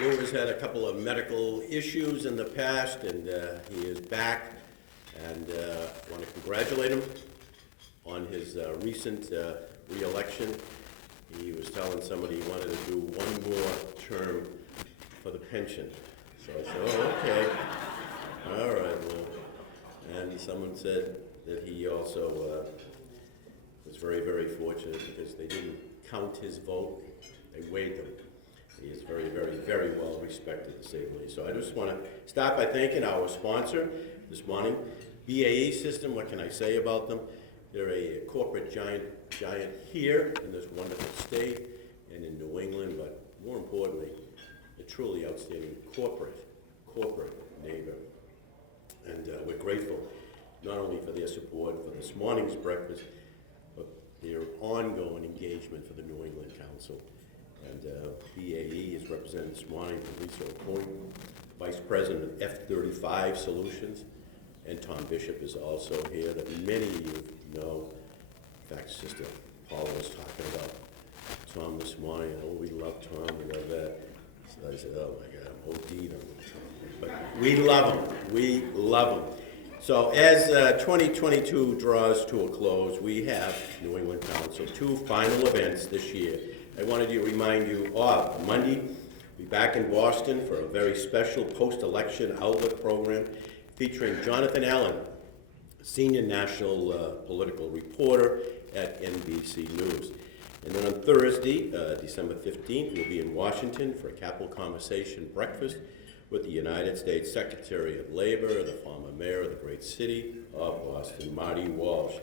Lou has had a couple of medical issues in the past, and he is back. And I want to congratulate him on his recent re-election. He was telling somebody he wanted to do one more term for the pension. So I said, oh, okay. All right, Lou. And someone said that he also was very, very fortunate because they didn't count his vote. They weighed them. He is very, very, very well respected, to say the least. So I just want to start by thanking our sponsor this morning, BAE System. What can I say about them? They're a corporate giant here in this wonderful state and in New England, but more importantly, a truly outstanding corporate neighbor. And we're grateful not only for their support for this morning's breakfast, but their ongoing engagement for the New England Council. And BAE is represented this morning by Lisa O'Coin, Vice President of F-35 Solutions, and Tom Bishop is also here, that many of you know. In fact, Sister Paula was talking about Tom this morning. Oh, we love Tom, we love that. So I said, oh my God, I'm OD'd on Tom. But we love him, we love him. So as 2022 draws to a close, we have New England Council, 2 final events this year. I wanted to remind you of Monday, we'll be back in Boston for a very special post-election outlook program featuring Jonathan Allen, senior national political reporter at NBC News. And then on Thursday, December 15th, we'll be in Washington for a Capitol Conversation breakfast with the United States Secretary of Labor, the former mayor of the great city of Boston, Marty Walsh.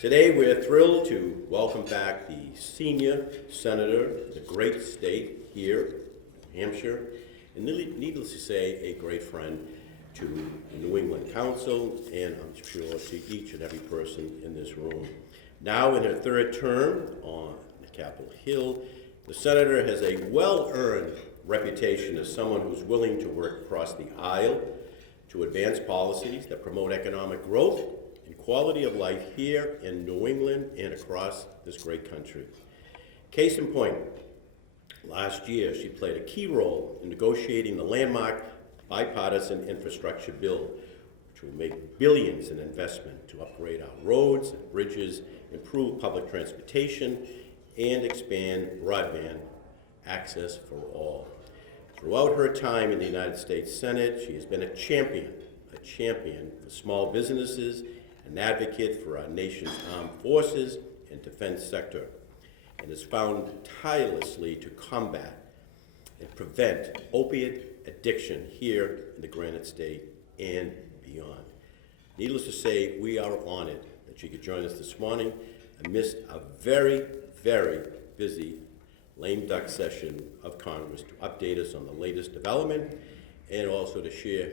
Today, we're thrilled to welcome back the senior senator, the great state here, New Hampshire, and needless to say, a great friend to the New England Council, and I'm sure to each and every person in this room. Now in her 3rd term on Capitol Hill, the senator has a well-earned reputation as someone who's willing to work across the aisle to advance policies that promote economic growth and quality of life here in New England and across this great country. Case in point, last year she played a key role in negotiating the landmark bipartisan infrastructure bill, which will make billions in investment to upgrade our roads and bridges, improve public transportation, and expand broadband access for all. Throughout her time in the United States Senate, she has been a champion for small businesses, an advocate for our nation's armed forces and defense sector, and has found tirelessly to combat and prevent opiate addiction here in the Granite State and beyond. Needless to say, we are honored that she could join us this morning amidst a very, very busy lame duck session of Congress to update us on the latest development and also to share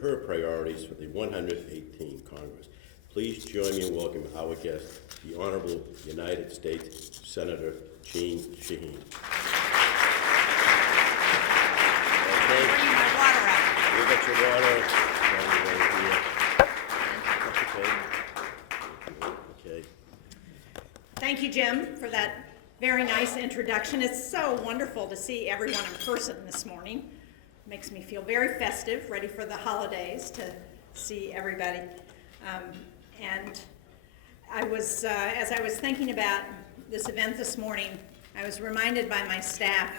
her priorities for the 118th Congress. Please join me in welcoming our guest, the Honorable United States Senator Jeanne Shaheen. Okay. Bring my water up. You got your water. Okay. Thank you, Jim, for that very nice introduction. It's so wonderful to see everyone in person this morning. It makes me feel very festive, ready for the holidays to see everybody. And I was, as I was thinking about this event this morning, I was reminded by my staff,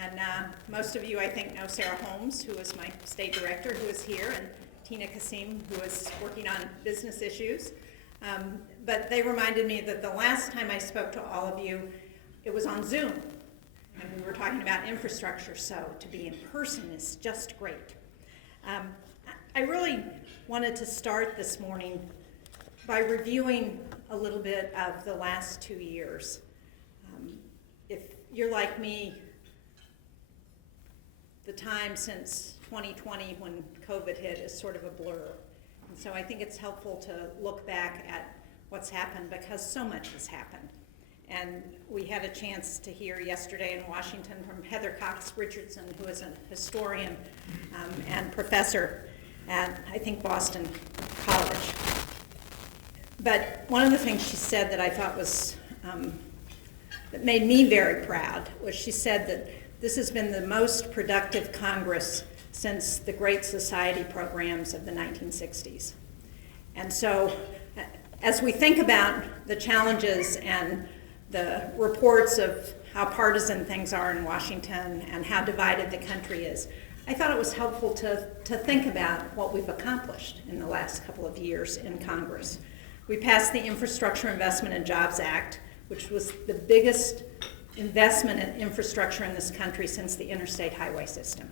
and most of you I think know Sarah Holmes, who is my state director, who is here, and Tina Kasim, who is working on business issues. But they reminded me that the last time I spoke to all of you, it was on Zoom, and we were talking about infrastructure, so to be in person is just great. I really wanted to start this morning by reviewing a little bit of the last 2 years. If you're like me, the time since 2020 when COVID hit is sort of a blur. And so I think it's helpful to look back at what's happened because so much has happened. And we had a chance to hear yesterday in Washington from Heather Cox Richardson, who is a historian and professor at, I think, Boston College. But one of the things she said that I thought was, that made me very proud, was she said that this has been the most productive Congress since the Great Society programs of the 1960s. And so, as we think about the challenges and the reports of how partisan things are in Washington and how divided the country is, I thought it was helpful to think about what we've accomplished in the last couple of years in Congress. We passed the Infrastructure Investment and Jobs Act, which was the biggest investment in infrastructure in this country since the interstate highway system.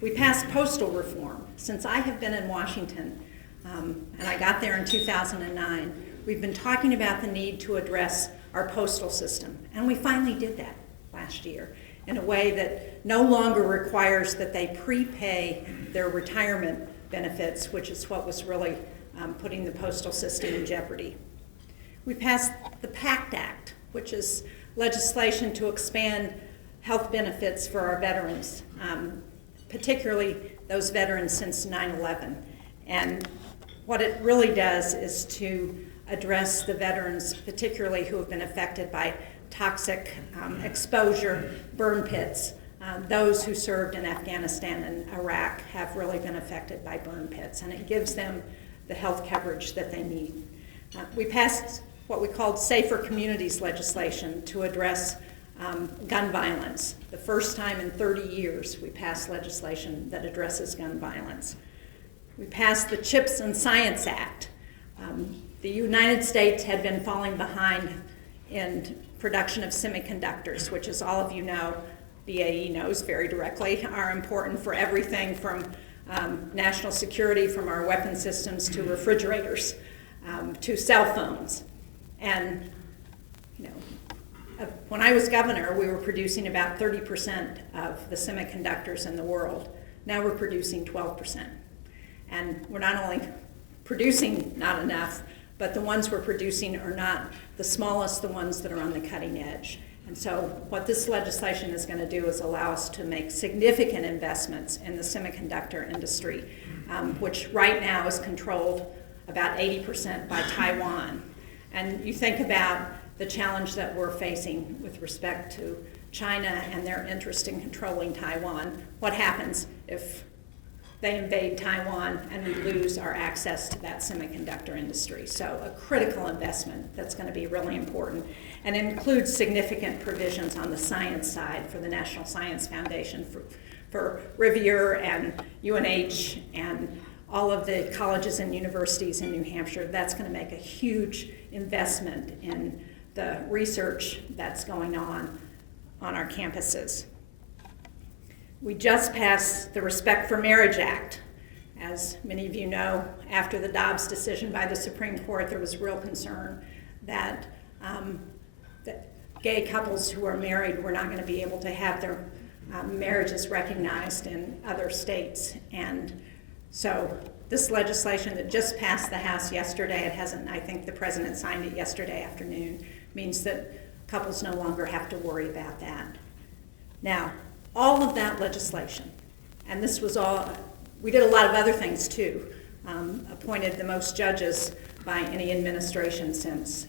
We passed postal reform. Since I have been in Washington, and I got there in 2009, we've been talking about the need to address our postal system, and we finally did that last year in a way that no longer requires that they prepay their retirement benefits, which is what was really putting the postal system in jeopardy. We passed the PACT Act, which is legislation to expand health benefits for our veterans, particularly those veterans since 9/11. And what it really does is to address the veterans, particularly who have been affected by toxic exposure, burn pits. Those who served in Afghanistan and Iraq have really been affected by burn pits, and it gives them the health coverage that they need. We passed what we called Safer Communities legislation to address gun violence. The first time in 30 years we passed legislation that addresses gun violence. We passed the CHIPS and Science Act. The United States had been falling behind in production of semiconductors, which, as all of you know, BAE knows very directly, are important for everything from national security, from our weapon systems to refrigerators, to cell phones. And when I was governor, we were producing about 30% of the semiconductors in the world. Now we're producing 12%. And we're not only producing not enough, but the ones we're producing are not the smallest, the ones that are on the cutting edge. And so what this legislation is going to do is allow us to make significant investments in the semiconductor industry, which right now is controlled about 80% by Taiwan. And you think about the challenge that we're facing with respect to China and their interest in controlling Taiwan. What happens if they invade Taiwan and we lose our access to that semiconductor industry? So a critical investment that's going to be really important, and includes significant provisions on the science side for the National Science Foundation, for Rivier and UNH and all of the colleges and universities in New Hampshire. That's going to make a huge investment in the research that's going on our campuses. We just passed the Respect for Marriage Act. As many of you know, after the Dobbs decision by the Supreme Court, there was real concern that gay couples who are married were not going to be able to have their marriages recognized in other states. And so this legislation that just passed the House yesterday, it hasn't, I think the President signed it yesterday afternoon, means that couples no longer have to worry about that. Now, all of that legislation, and this was all, we did a lot of other things too, appointed the most judges by any administration since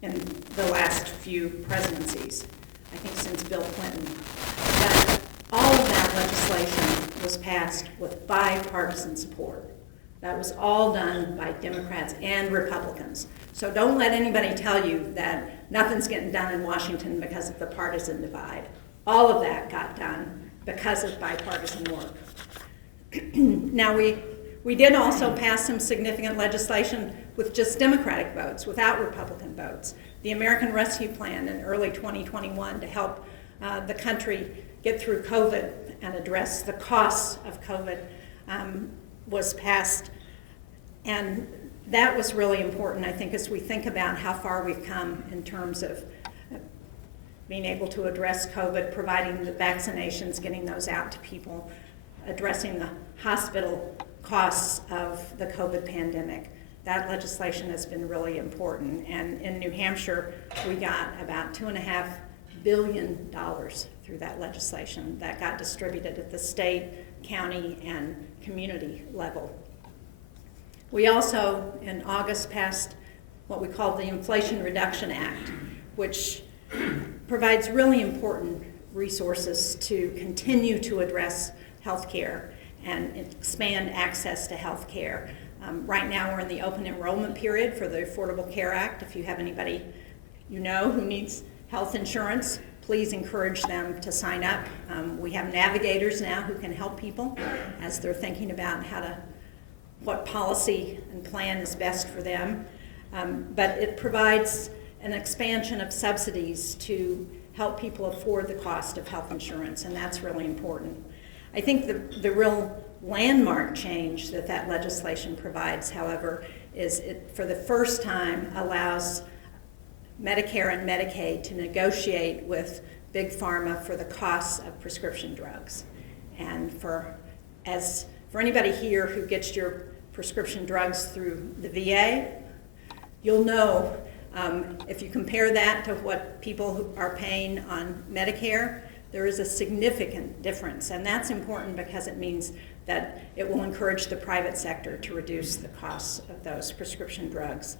in the last few presidencies, I think since Bill Clinton. But all of that legislation was passed with bipartisan support. That was all done by Democrats and Republicans. So don't let anybody tell you that nothing's getting done in Washington because of the partisan divide. All of that got done because of bipartisan work. Now we did also pass some significant legislation with just Democratic votes, without Republican votes. The American Rescue Plan in early 2021 to help the country get through COVID and address the costs of COVID was passed. And that was really important, I think, as we think about how far we've come in terms of being able to address COVID, providing the vaccinations, getting those out to people, addressing the hospital costs of the COVID pandemic. That legislation has been really important. And in New Hampshire, we got about $2.5 billion through that legislation that got distributed at the state, county, and community level. We also, in August, passed what we call the Inflation Reduction Act, which provides really important resources to continue to address healthcare and expand access to healthcare. Right now, we're in the open enrollment period for the Affordable Care Act. If you have anybody you know who needs health insurance, please encourage them to sign up. We have navigators now who can help people as they're thinking about what policy and plan is best for them. But it provides an expansion of subsidies to help people afford the cost of health insurance, and that's really important. I think the real landmark change that legislation provides, however, is it for the first time allows Medicare and Medicaid to negotiate with Big Pharma for the costs of prescription drugs. And for anybody here who gets your prescription drugs through the VA, you'll know if you compare that to what people who are paying on Medicare, there is a significant difference. And that's important because it means that it will encourage the private sector to reduce the costs of those prescription drugs.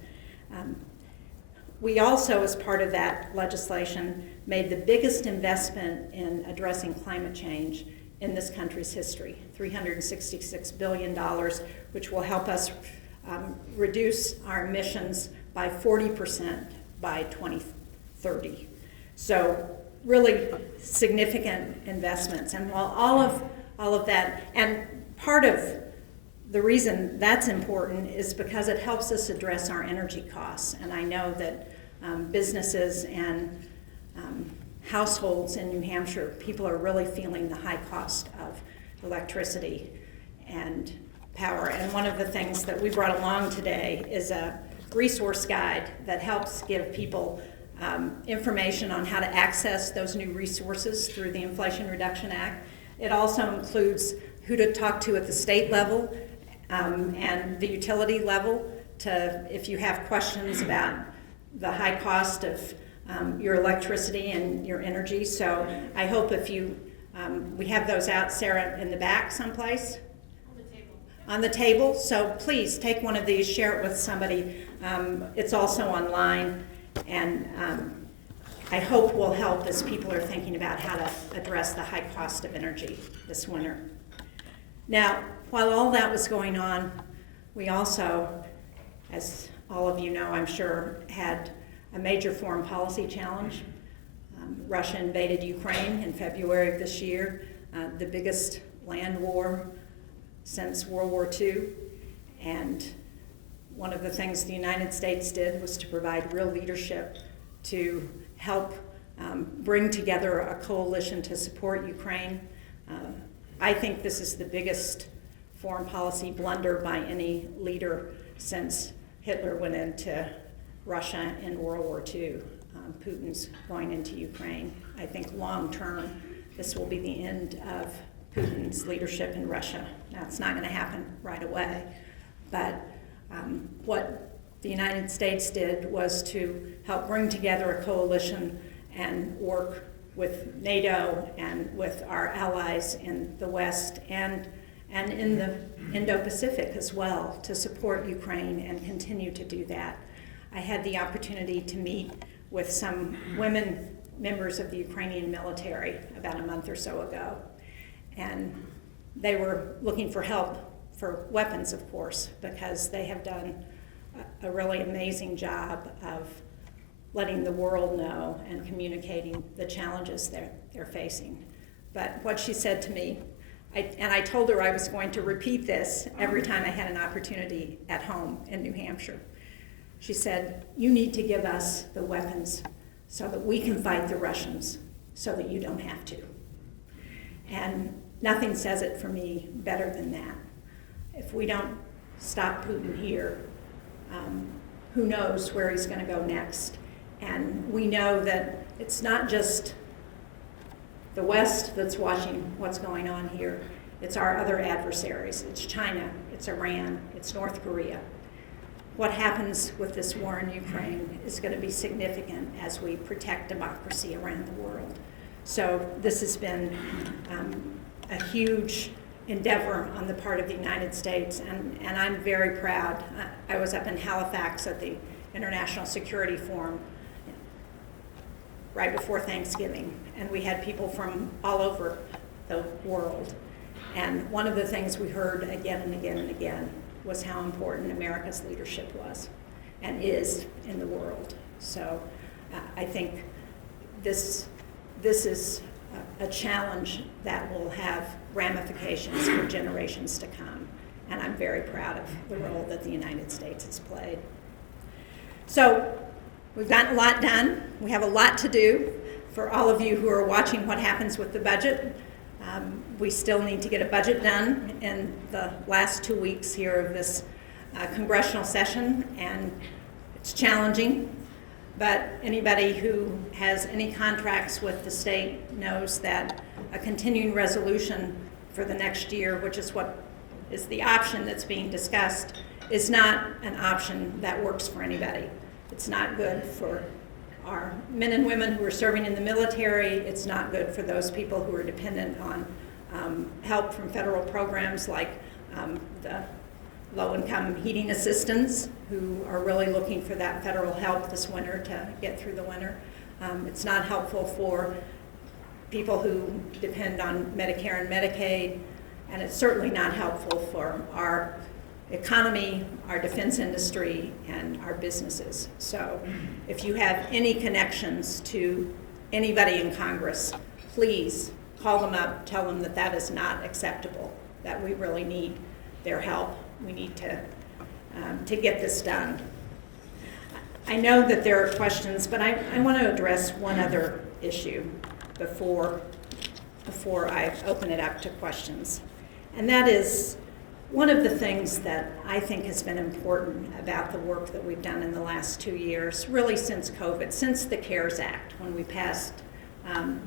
We also, as part of that legislation, made the biggest investment in addressing climate change in this country's history, $366 billion, which will help us reduce our emissions by 40% by 2030. So really significant investments. And while all of that, and part of the reason that's important is because it helps us address our energy costs. And I know that businesses and households in New Hampshire, people are really feeling the high cost of electricity and power. And one of the things that we brought along today is a resource guide that helps give people information on how to access those new resources through the Inflation Reduction Act. It also includes who to talk to at the state level and the utility level if you have questions about the high cost of your electricity and your energy. So I hope we have those out, Sarah, in the back someplace? On the table. So please take one of these, share it with somebody. It's also online, and I hope will help as people are thinking about how to address the high cost of energy this winter. Now, while all that was going on, we also, as all of you know, I'm sure, had a major foreign policy challenge. Russia invaded Ukraine in February of this year, the biggest land war since World War II. And one of the things the United States did was to provide real leadership to help bring together a coalition to support Ukraine. I think this is the biggest foreign policy blunder by any leader since Hitler went into Russia in World War II. Putin's going into Ukraine. I think long term, this will be the end of Putin's leadership in Russia. Now, it's not going to happen right away, but what the United States did was to help bring together a coalition and work with NATO and with our allies in the West and in the Indo-Pacific as well to support Ukraine and continue to do that. I had the opportunity to meet with some women members of the Ukrainian military about a month or so ago, and they were looking for help for weapons, of course, because they have done a really amazing job of letting the world know and communicating the challenges they're facing. But what she said to me, and I told her I was going to repeat this every time I had an opportunity at home in New Hampshire. She said, "You need to give us the weapons so that we can fight the Russians so that you don't have to." And nothing says it for me better than that. If we don't stop Putin here, who knows where he's going to go next. And we know that it's not just the West that's watching what's going on here. It's our other adversaries. It's China, it's Iran, it's North Korea. What happens with this war in Ukraine is going to be significant as we protect democracy around the world. So this has been a huge endeavor on the part of the United States, and I'm very proud. I was up in Halifax at the International Security Forum right before Thanksgiving, and we had people from all over the world. And one of the things we heard again and again and again was how important America's leadership was and is in the world. So I think this is a challenge that will have ramifications for generations to come. And I'm very proud of the role that the United States has played. So we've gotten a lot done. We have a lot to do. For all of you who are watching what happens with the budget, we still need to get a budget done in the last 2 weeks here of this congressional session, and it's challenging. But anybody who has any contracts with the state knows that a continuing resolution for the next year, which is what is the option that's being discussed, is not an option that works for anybody. It's not good for our men and women who are serving in the military. It's not good for those people who are dependent on help from federal programs like the low-income heating assistance, who are really looking for that federal help this winter to get through the winter. It's not helpful for people who depend on Medicare and Medicaid, and it's certainly not helpful for our economy, our defense industry, and our businesses. So if you have any connections to anybody in Congress, please call them up, tell them that that is not acceptable, that we really need their help. We need to get this done. I know that there are questions, but I want to address one other issue before I open it up to questions. And that is one of the things that I think has been important about the work that we've done in the last 2 years, really since COVID, since the CARES Act, when we passed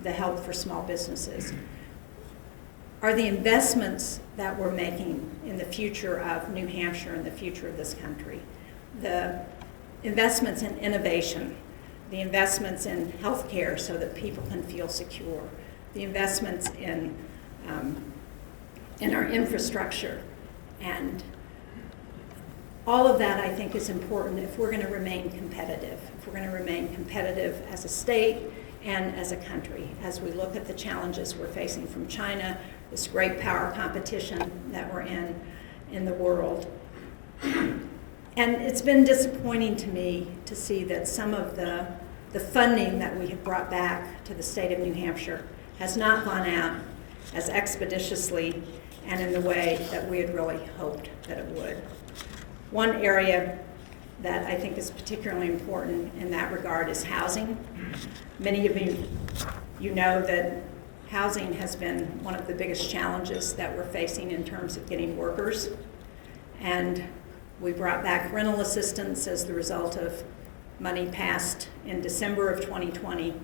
the help for small businesses, are the investments that we're making in the future of New Hampshire and the future of this country. The investments in innovation, the investments in healthcare so that people can feel secure, the investments in our infrastructure. And all of that, I think, is important if we're going to remain competitive, if we're going to remain competitive as a state and as a country, as we look at the challenges we're facing from China, this great power competition that we're in the world. And it's been disappointing to me to see that some of the funding that we have brought back to the state of New Hampshire has not gone out as expeditiously and in the way that we had really hoped that it would. One area that I think is particularly important in that regard is housing. Many of you know that housing has been one of the biggest challenges that we're facing in terms of getting workers. And we brought back rental assistance as the result of money passed in December of 2020,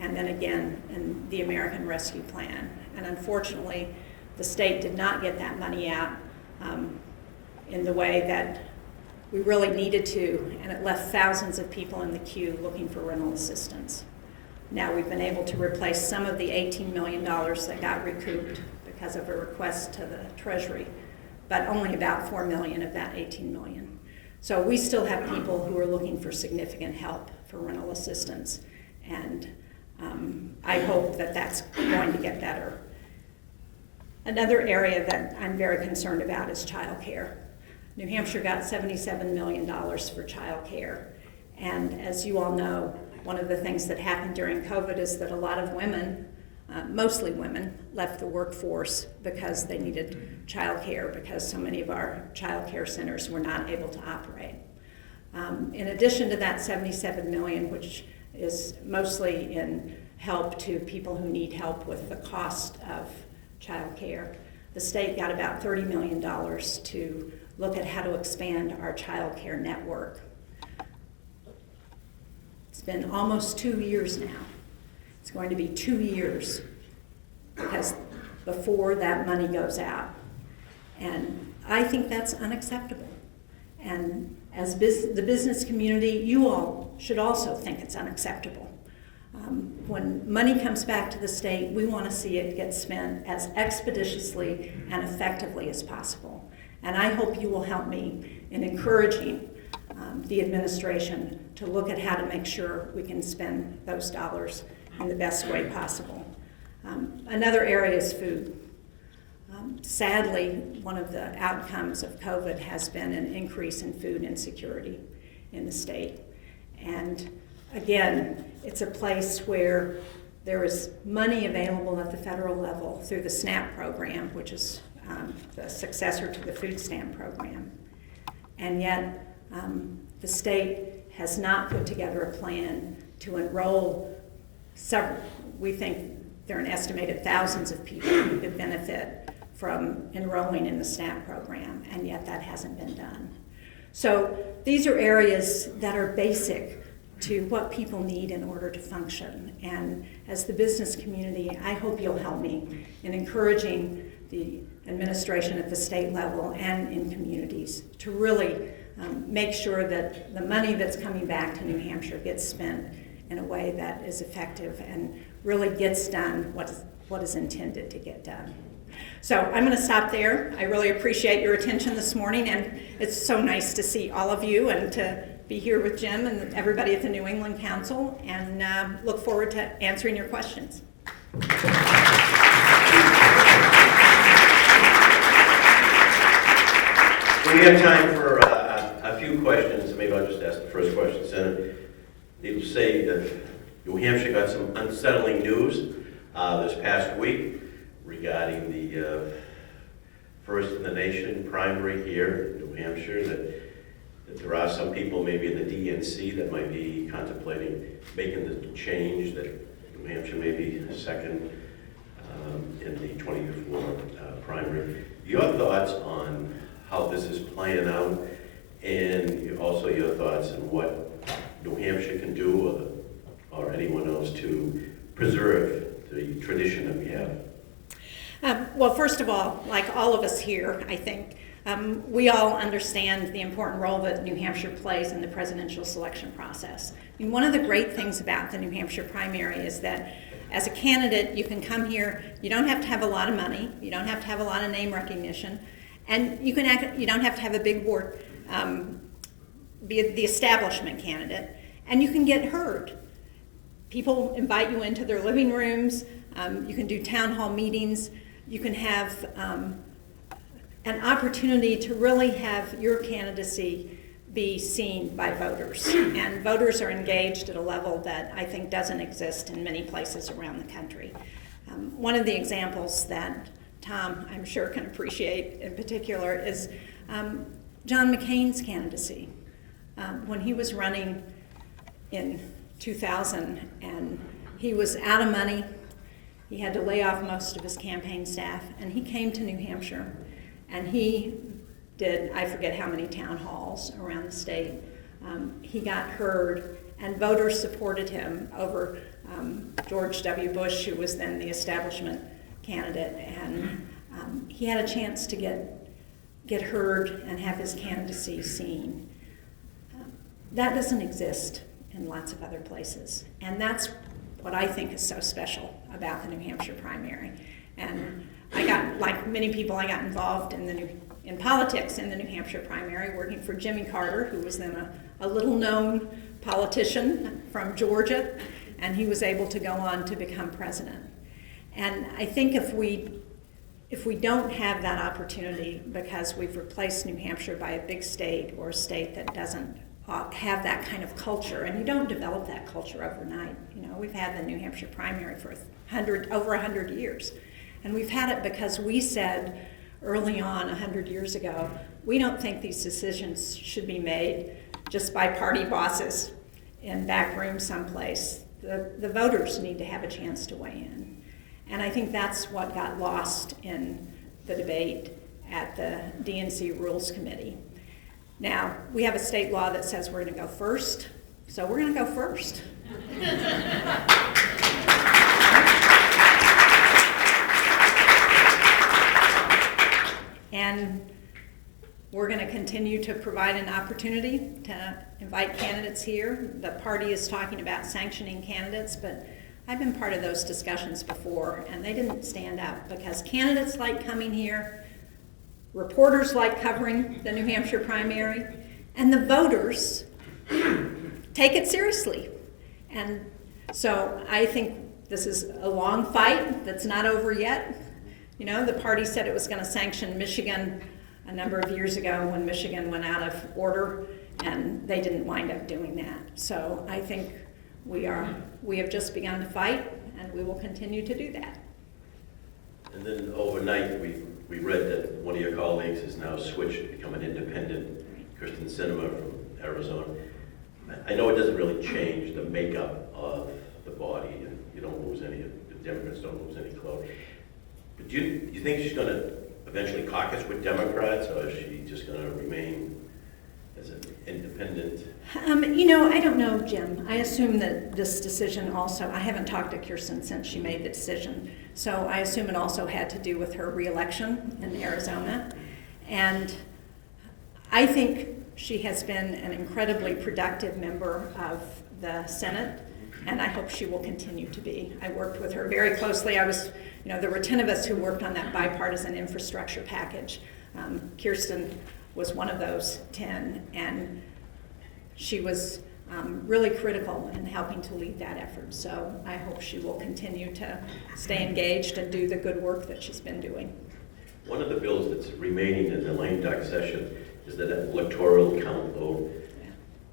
and then again in the American Rescue Plan. And unfortunately, the state did not get that money out in the way that we really needed to, and it left thousands of people in the queue looking for rental assistance. Now we've been able to replace some of the $18 million that got recouped because of a request to the Treasury, but only about $4 million of that $18 million. So we still have people who are looking for significant help for rental assistance, and I hope that that's going to get better. Another area that I'm very concerned about is child care. New Hampshire got $77 million for child care, and as you all know, one of the things that happened during COVID is that a lot of women, mostly women, left the workforce because they needed child care, because so many of our child care centers were not able to operate. In addition to that $77 million, which is mostly in help to people who need help with the cost of child care, the state got about $30 million to look at how to expand our child care network. It's been almost 2 years now. It's going to be 2 years because before that money goes out. And I think that's unacceptable. And as the business community, you all should also think it's unacceptable. When money comes back to the state, we want to see it get spent as expeditiously and effectively as possible. And I hope you will help me in encouraging the administration to look at how to make sure we can spend those dollars in the best way possible. Another area is food. Sadly, one of the outcomes of COVID has been an increase in food insecurity in the state. And again, it's a place where there is money available at the federal level through the SNAP program, which is the successor to the food stamp program. And yet, the state has not put together a plan to enroll several, we think there are an estimated thousands of people who could benefit from enrolling in the SNAP program, and yet that hasn't been done. So these are areas that are basic to what people need in order to function. And as the business community, I hope you'll help me in encouraging the administration at the state level and in communities to really make sure that the money that's coming back to New Hampshire gets spent in a way that is effective and really gets done what is intended to get done. So I'm going to stop there. I really appreciate your attention this morning, and it's so nice to see all of you and to be here with Jim and everybody at the New England Council, and look forward to answering your questions. We have time for a few questions. Maybe I'll just ask the first question. Senator, needless to say that New Hampshire got some unsettling news this past week regarding the first in the nation primary here in New Hampshire, that there are some people maybe in the DNC that might be contemplating making the change that New Hampshire may be second in the 24 primary. Your thoughts on how this is playing out, and also your thoughts on what New Hampshire can do or anyone else to preserve the tradition that we have? Well, first of all, like all of us here, I think, we all understand the important role that New Hampshire plays in the presidential selection process. I mean, one of the great things about the New Hampshire primary is that as a candidate, you can come here, you don't have to have a lot of money, you don't have to have a lot of name recognition, and you don't have to have a big board, be the establishment candidate, and you can get heard. People invite you into their living rooms, you can do town hall meetings, you can have an opportunity to really have your candidacy be seen by voters. And voters are engaged at a level that I think doesn't exist in many places around the country. One of the examples that Tom, I'm sure, can appreciate in particular is John McCain's candidacy. When he was running in 2000 and he was out of money, he had to lay off most of his campaign staff, and he came to New Hampshire and he did, I forget how many town halls around the state. He got heard, and voters supported him over George W. Bush, who was then the establishment candidate, and he had a chance to get heard and have his candidacy seen. That doesn't exist in lots of other places, and that's what I think is so special about the New Hampshire primary. And I got, like many people, I got involved in politics in the New Hampshire primary, working for Jimmy Carter, who was then a little-known politician from Georgia, and he was able to go on to become president. And I think if we don't have that opportunity because we've replaced New Hampshire by a big state or a state that doesn't have that kind of culture, and you don't develop that culture overnight. You know, we've had the New Hampshire primary for over 100 years, and we've had it because we said early on 100 years ago, we don't think these decisions should be made just by party bosses in back rooms someplace. The voters need to have a chance to weigh in. And I think that's what got lost in the debate at the DNC Rules Committee. Now, we have a state law that says we're going to go first, so we're going to go first. And we're going to continue to provide an opportunity to invite candidates here. The party is talking about sanctioning candidates, but I've been part of those discussions before, and they didn't stand up because candidates like coming here, reporters like covering the New Hampshire primary, and the voters take it seriously. And so I think this is a long fight that's not over yet. You know, the party said it was going to sanction Michigan a number of years ago when Michigan went out of order, and they didn't wind up doing that. So I think we have just begun to fight, and we will continue to do that. And then overnight, we read that one of your colleagues has now switched to become an independent, Kristen Sinema from Arizona. I know it doesn't really change the makeup of the body, and you don't lose any, the Democrats don't lose any clout. But do you think she's going to eventually caucus with Democrats, or is she just going to remain as an independent? You know, I don't know, Jim. I assume that this decision also, I haven't talked to Kirsten since she made the decision, so I assume it also had to do with her reelection in Arizona. And I think she has been an incredibly productive member of the Senate, and I hope she will continue to be. I worked with her very closely. There were 10 of us who worked on that bipartisan infrastructure package. Kirsten was one of those 10, and she was really critical in helping to lead that effort. So I hope she will continue to stay engaged and do the good work that she's been doing. One of the bills that's remaining in the lame duck session is that electoral count vote. Yeah.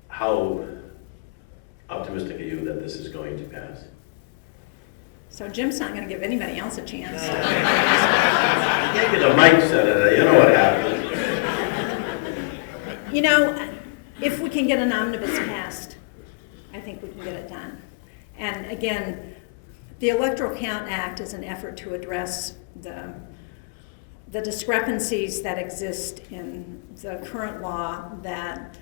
How optimistic are you that this is going to pass? So Jim's not going to give anybody else a chance. I gave you the mic, Senator. You know what happened. You know, if we can get an omnibus passed, I think we can get it done. And again, the Electoral Count Act is an effort to address the discrepancies that exist in the current law that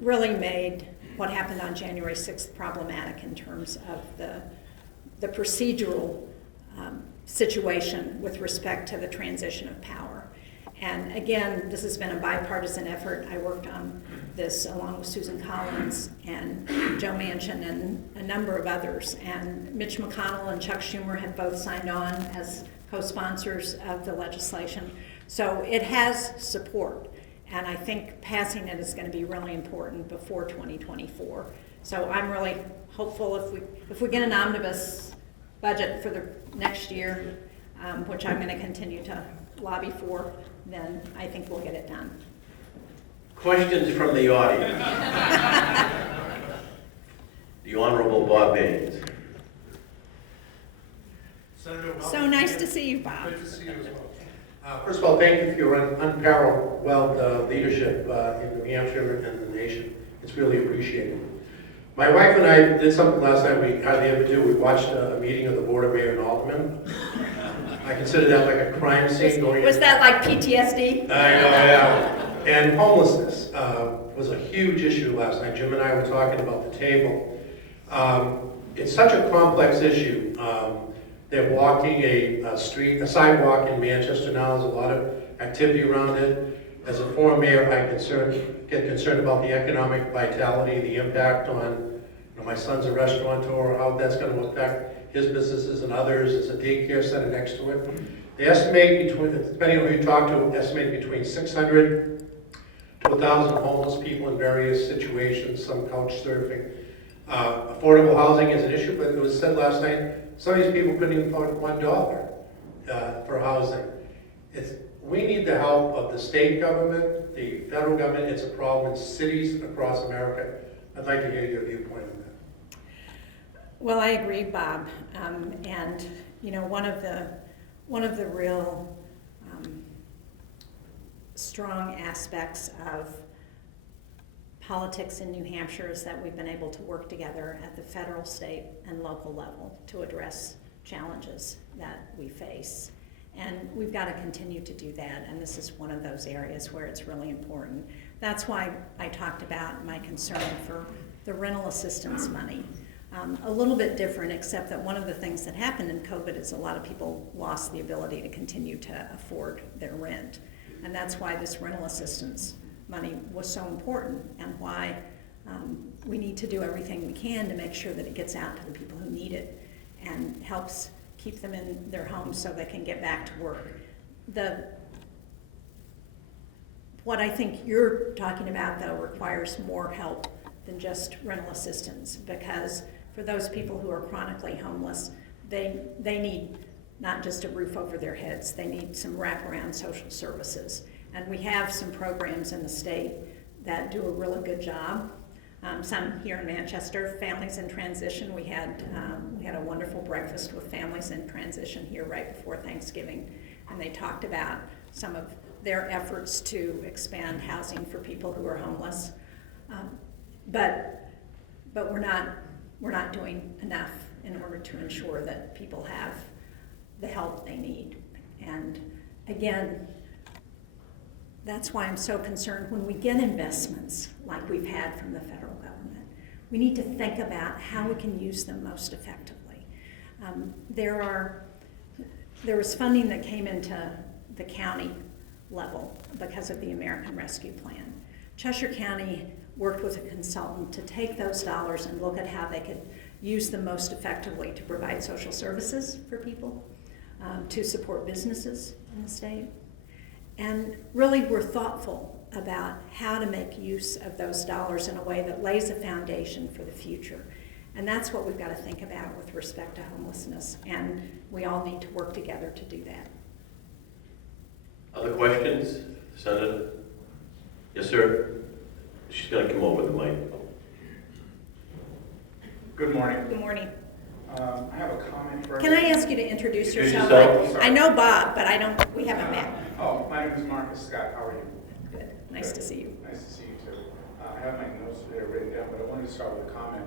really made what happened on January 6th problematic in terms of the procedural situation with respect to the transition of power. And again, this has been a bipartisan effort. I worked on this along with Susan Collins and Joe Manchin and a number of others. And Mitch McConnell and Chuck Schumer have both signed on as co-sponsors of the legislation. So it has support. And I think passing it is going to be really important before 2024. So I'm really hopeful if we get an omnibus budget for the next year, which I'm going to continue to lobby for, then I think we'll get it done. Questions from the audience? The Honorable Bob Baines. Senator, So nice to see you, Bob. good to see you as well. First of all, thank you for your unparalleled leadership in New Hampshire and the nation. It's really appreciated. My wife and I did something last night we hardly ever do. We watched a meeting of the Board of Mayor and Aldermen. I consider that like a crime scene going. Was that like PTSD? I know, yeah. And homelessness was a huge issue last night. Jim and I were talking about the table. It's such a complex issue. They're walking a sidewalk in Manchester now. There's a lot of activity around it. As a former mayor, I get concerned about the economic vitality, the impact on, my son's a restaurateur, how that's going to affect his businesses and others. There's a daycare center next to it. They estimate depending on who you talk to, estimate between 600 to 1,000 homeless people in various situations, some couch surfing. Affordable housing is an issue, but it was said last night, some of these people couldn't even afford $1 for housing. We need the help of the state government, the federal government. It's a problem in cities across America. I'd like to hear your viewpoint on that. Well, I agree, Bob. And one of the real strong aspects of politics in New Hampshire is that we've been able to work together at the federal, state, and local level to address challenges that we face. And we've got to continue to do that, and this is one of those areas where it's really important. That's why I talked about my concern for the rental assistance money. A little bit different, except that one of the things that happened in COVID is a lot of people lost the ability to continue to afford their rent. And that's why this rental assistance money was so important, and why we need to do everything we can to make sure that it gets out to the people who need it and helps keep them in their homes so they can get back to work. The What I think you're talking about, though, requires more help than just rental assistance, because for those people who are chronically homeless, they need not just a roof over their heads, they need some wraparound social services. And we have some programs in the state that do a really good job. Some here in Manchester, Families in Transition. We had a wonderful breakfast with Families in Transition here right before Thanksgiving, and they talked about some of their efforts to expand housing for people who are homeless. But we're not doing enough in order to ensure that people have the help they need. And again, that's why I'm so concerned when we get investments like we've had from the federal government. We need to think about how we can use them most effectively. There was funding that came into the county level because of the American Rescue Plan. Cheshire County worked with a consultant to take those dollars and look at how they could use them most effectively to provide social services for people, to support businesses in the state. And really we're thoughtful about how to make use of those dollars in a way that lays a foundation for the future. And that's what we've got to think about with respect to homelessness, and we all need to work together to do that. Other questions, Senator? Yes, sir. She's going to come over the mic. Good morning. Good morning. I have a comment for. Can I ask you to introduce Introduce yourself? yourself. I know Bob, but we haven't met. Oh, my name is Marcus Scott. How are you? Good. Nice to see you. Nice to see you too. I have my notes there written down, but I wanted to start with a comment.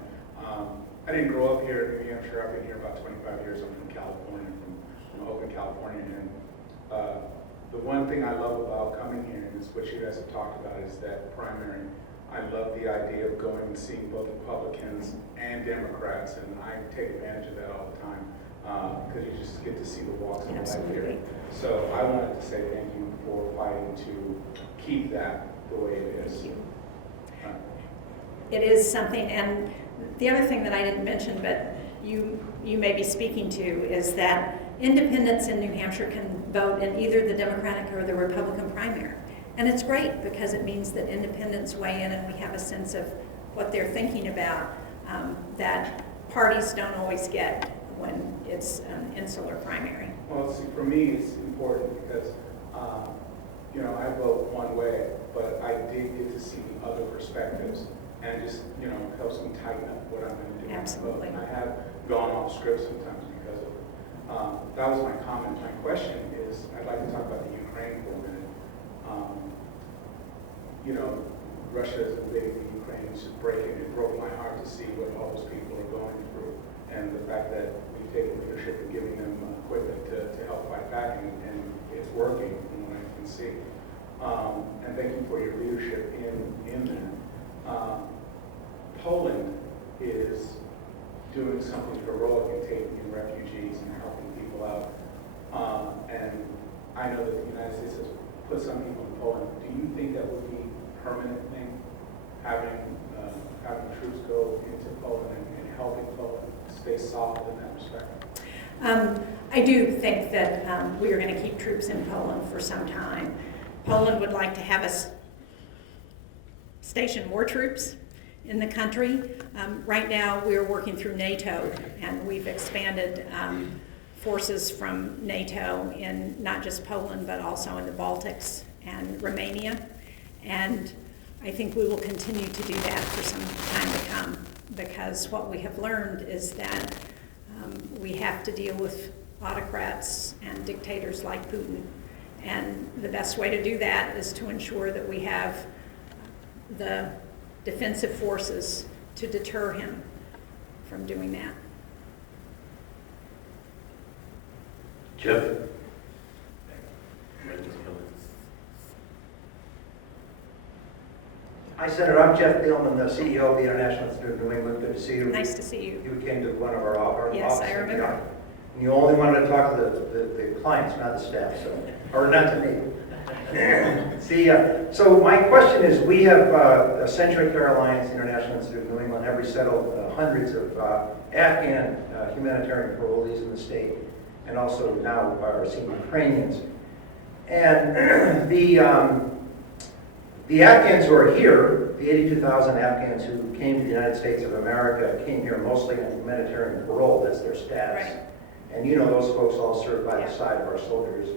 I didn't grow up here in New Hampshire. I've been here about 25 years. I'm from California, from Oakland, California. And the one thing I love about coming here, and it's what you guys have talked about, is that primary. I love the idea of going and seeing both Republicans and Democrats, and I take advantage of that all the time because you just get to see the walks of life here. Absolutely. So I wanted to say thank you for fighting to keep that the way it is. Thank you. It is something, and the other thing that I didn't mention, but you may be speaking to, is that independents in New Hampshire can vote in either the Democratic or the Republican primary. And it's great because it means that independents weigh in and we have a sense of what they're thinking about that parties don't always get when it's an insular primary. Well, see, for me, it's important because, I vote one way, but I did get to see other perspectives and just, helps me tighten up what I'm going to do. Absolutely. And I have gone off script sometimes because of it. That was my comment. My question is, I'd like to talk about the Ukraine for a minute. Russia has invaded the Ukraine. It's just breaking. It broke my heart to see what all those people are going through, and the fact that we've taken leadership in giving them equipment to help fight back, and it's working from what I can see. And thank you for your leadership in that. Poland is doing something heroic in taking in refugees and helping people out. And I know that the United States has put some people in Poland. Do you think that would be a permanent thing, having troops go into Poland and helping Poland stay solid in that respect? I do think that we are going to keep troops in Poland for some time. Poland would like to have us station more troops in the country. Right now, we're working through NATO, and we've expanded forces from NATO in not just Poland, but also in the Baltics and Romania. And I think we will continue to do that for some time to come, because what we have learned is that we have to deal with autocrats and dictators like Putin. And the best way to do that is to ensure that we have the defensive forces to deter him from doing that. Jeff? Hi, Senator. I'm Jeff Thielman, the CEO of the International Institute of New England. Good to see you. Nice to see you. You came to one of our offices. Yes, I remember. And you only wanted to talk to the clients, not the staff, or not to me. So my question is, we have Century Care Alliance, International Institute of New England, have resettled hundreds of Afghan humanitarian parolees in the state, and also now are seeing Ukrainians. And The Afghans who are here, the 82,000 Afghans who came to the United States of America, came here mostly on humanitarian parole. That's their status. Right. And you know those folks all served by the side of our soldiers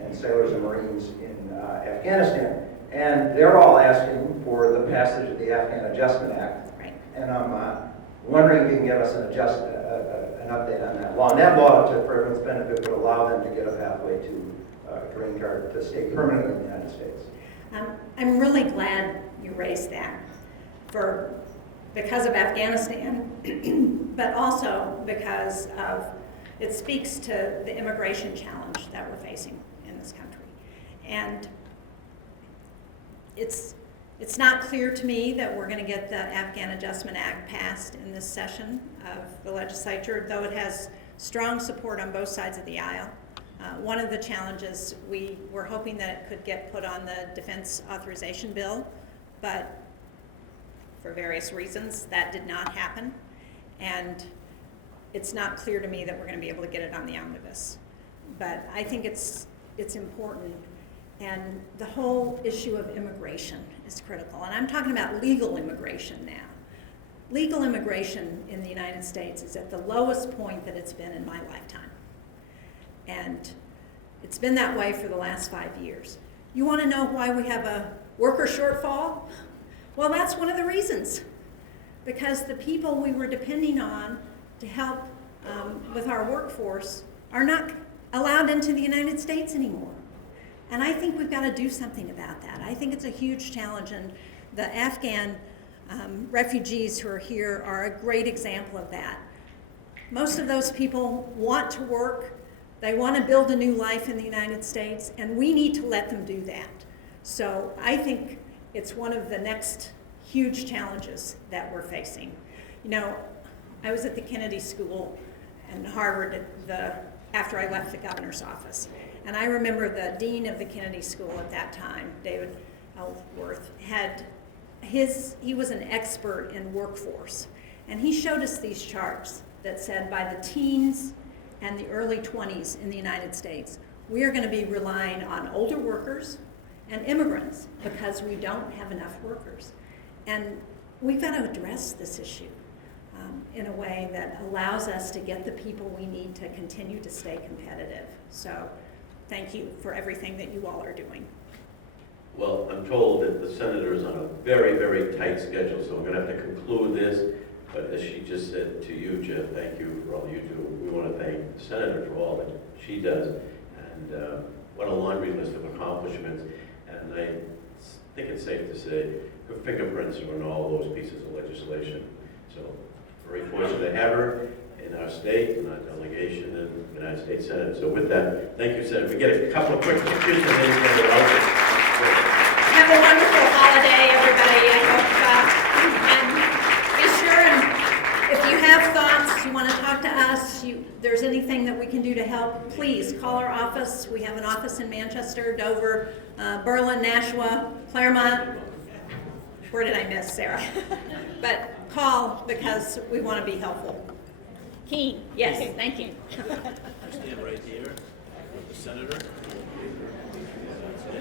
and sailors and Marines in Afghanistan. And they're all asking for the passage of the Afghan Adjustment Act. Right. And I'm wondering if you can give us an update on that law. And that law, for everyone's benefit, would allow them to get a pathway to a green card to stay permanently in the United States. I'm really glad you raised that because of Afghanistan, but also because it speaks to the immigration challenge that we're facing in this country. And it's not clear to me that we're going to get the Afghan Adjustment Act passed in this session of the legislature, though it has strong support on both sides of the aisle. One of the challenges, we were hoping that it could get put on the defense authorization bill, but for various reasons that did not happen. And it's not clear to me that we're going to be able to get it on the omnibus. But I think it's important. And the whole issue of immigration is critical. And I'm talking about legal immigration now. Legal immigration in the United States is at the lowest point that it's been in my lifetime. And it's been that way for the last 5 years. You want to know why we have a worker shortfall? Well, that's one of the reasons. Because the people we were depending on to help with our workforce are not allowed into the United States anymore. And I think we've got to do something about that. I think it's a huge challenge, and the Afghan refugees who are here are a great example of that. Most of those people want to work. They want to build a new life in the United States, and we need to let them do that. So I think it's one of the next huge challenges that we're facing. You know, I was at the Kennedy School and Harvard after I left the governor's office. And I remember the dean of the Kennedy School at that time, David Ellsworth, he was an expert in workforce. And he showed us these charts that said by the teens and the early 20s in the United States, we are going to be relying on older workers and immigrants because we don't have enough workers. And we've got to address this issue in a way that allows us to get the people we need to continue to stay competitive. So thank you for everything that you all are doing. Well, I'm told that the senator is on a very, very tight schedule, so I'm going to have to conclude this. But as she just said to you, Jeff, thank you for all you do. We want to thank the senator for all that she does. And what a laundry list of accomplishments. And I think it's safe to say her fingerprints are on all those pieces of legislation. So very fortunate to have her in our state and our delegation in the United States Senate. So with that, thank you, Senator. We get a couple of quick pictures and then you can go. Have a wonderful holiday, everybody. I hope, and be sure, and if you have thoughts, you want to talk to us, there's anything that we can do to help, please call our office. We have an office in Manchester, Dover, Berlin, Nashua, Claremont. Where did I miss, Sarah? But call because we want to be helpful. Keene, yes, thank you. Stand right here, the senator.